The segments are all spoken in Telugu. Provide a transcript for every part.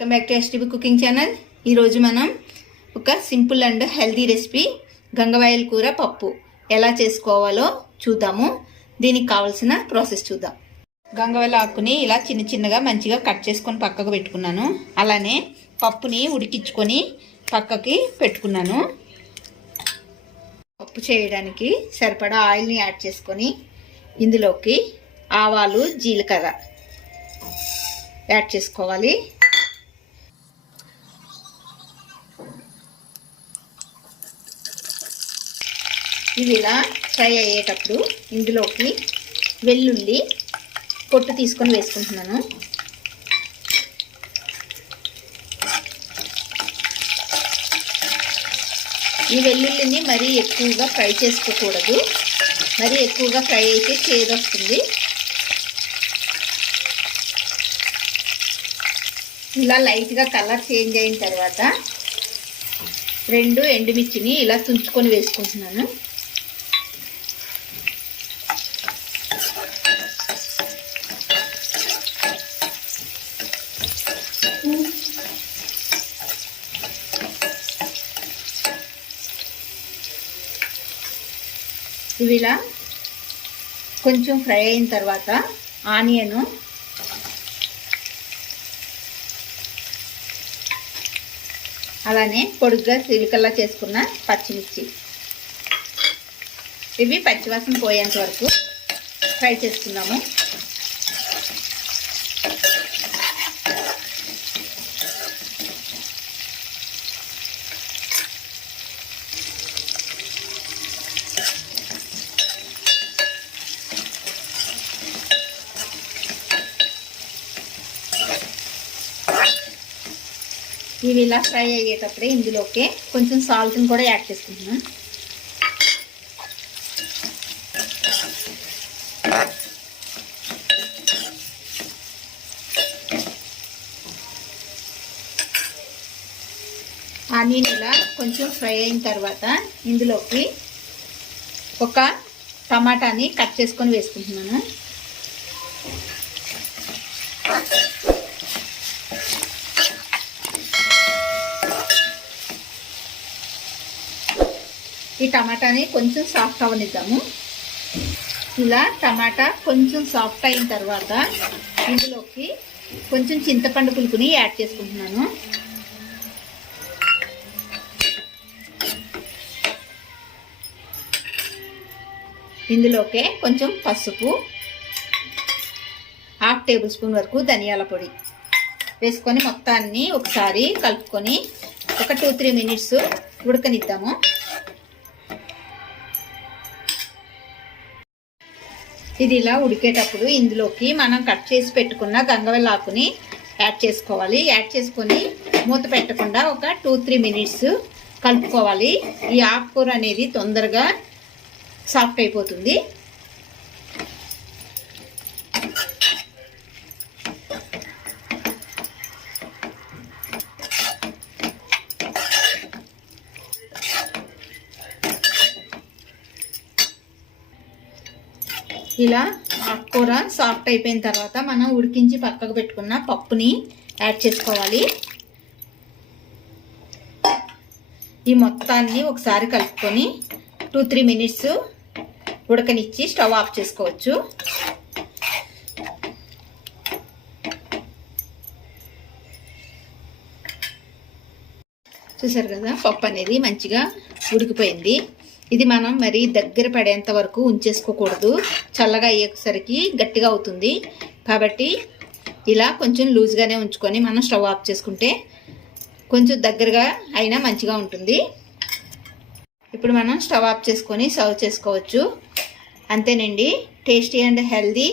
Welcome back to STB cooking channel ఈరోజు మనం ఒక సింపుల్ అండ్ హెల్తీ రెసిపీ గంగవాయల కూర పప్పు. ఎలా చేసుకోవాలో చూద్దాము. దీనికి కావాల్సిన ప్రాసెస్ చూద్దాం. గంగవాయల ఆకుని ఇలా చిన్న చిన్నగా మంచిగా కట్ చేసుకొని పక్కకు పెట్టుకున్నాను. అలానే పప్పుని ఉడికించుకొని పక్కకి పెట్టుకున్నాను. పప్పు చేయడానికి సరిపడా ఆయిల్ని యాడ్ చేసుకొని ఇందులోకి ఆవాలు జీలకర్ర యాడ్ చేసుకోవాలి. ఇవి ఇలా ఫ్రై అయ్యేటప్పుడు ఇందులోకి వెల్లుల్లి పొట్టు తీసుకొని వేసుకుంటున్నాను. ఈ వెల్లుల్లిని మరీ ఎక్కువగా ఫ్రై చేసుకోకూడదు. మరీ ఎక్కువగా ఫ్రై అయితే చేదొస్తుంది. ఇలా లైట్గా కలర్ చేంజ్ అయిన తర్వాత రెండు ఎండుమిర్చిని ఇలా తుంచుకొని వేసుకుంటున్నాను. ఇవి ఇలా కొంచెం ఫ్రై అయిన తర్వాత ఆనియను అలానే పొడుగ్గా సిలికల్లా చేసుకున్న పచ్చిమిర్చి. ఇవి పచ్చివాసన పోయేంత వరకు ఫ్రై చేసుకున్నాము ఇవి ఇలా ఫ్రై అయ్యేటప్పుడే ఇందులోకి కొంచెం సాల్ట్ని కూడా యాడ్ చేసుకుంటున్నాం ఆనియన్ ఇలా కొంచెం ఫ్రై అయిన తర్వాత ఇందులోకి ఒక టమాటాని కట్ చేసుకొని వేసుకుంటున్నాను. ఈ టమాటాని కొంచెం సాఫ్ట్ అవనిద్దాము. ఇలా టమాటా కొంచెం సాఫ్ట్ అయిన తర్వాత ఇందులోకి కొంచెం చింతపండు పులుపుని యాడ్ చేసుకుంటున్నాను. ఇందులోకే కొంచెం పసుపు హాఫ్ టేబుల్ స్పూన్ వరకు ధనియాల పొడి వేసుకొని మొత్తాన్ని ఒకసారి కలుపుకొని ఒక టూ త్రీ మినిట్స్ ఉడకనిద్దాము. ఇది ఇలా ఉడికేటప్పుడు ఇందులోకి మనం కట్ చేసి పెట్టుకున్న గంగవెల్ల ఆకుని యాడ్ చేసుకోవాలి. యాడ్ చేసుకొని మూత పెట్టకుండా ఒక టూ త్రీ మినిట్స్ కలుపుకోవాలి. ఈ ఆకుకూర అనేది తొందరగా సాఫ్ట్ అయిపోతుంది. ఇలా ఆకుకూర సాఫ్ట్ అయిపోయిన తర్వాత మనం ఉడికించి పక్కకు పెట్టుకున్న పప్పుని యాడ్ చేసుకోవాలి. ఈ మొత్తాన్ని ఒకసారి కలుపుకొని టూ త్రీ మినిట్స్ ఉడకనిచ్చి స్టవ్ ఆఫ్ చేసుకోవచ్చు. చూసారు కదా? పప్పు అనేది మంచిగా ఉడికిపోయింది. ఇది మనం మరి దగ్గర పడేంత వరకు ఉంచేసుకోకూడదు. చల్లగా అయ్యేసరికి గట్టిగా అవుతుంది. కాబట్టి ఇలా కొంచెం లూజ్గానే ఉంచుకొని మనం స్టవ్ ఆఫ్ చేసుకుంటే కొంచెం దగ్గరగా అయినా మంచిగా ఉంటుంది. ఇప్పుడు మనం స్టవ్ ఆఫ్ చేసుకొని సర్వ్ చేసుకోవచ్చు. అంతేనండి. టేస్టీ అండ్ హెల్దీ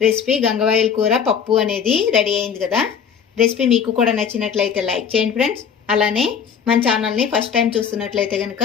రెసిపీ గంగవాయిల కూర పప్పు అనేది రెడీ అయింది కదా. రెసిపీ మీకు కూడా నచ్చినట్లయితే లైక్ చేయండి ఫ్రెండ్స్. అలానే మన ఛానల్ని ఫస్ట్ టైం చూస్తున్నట్లయితే కనుక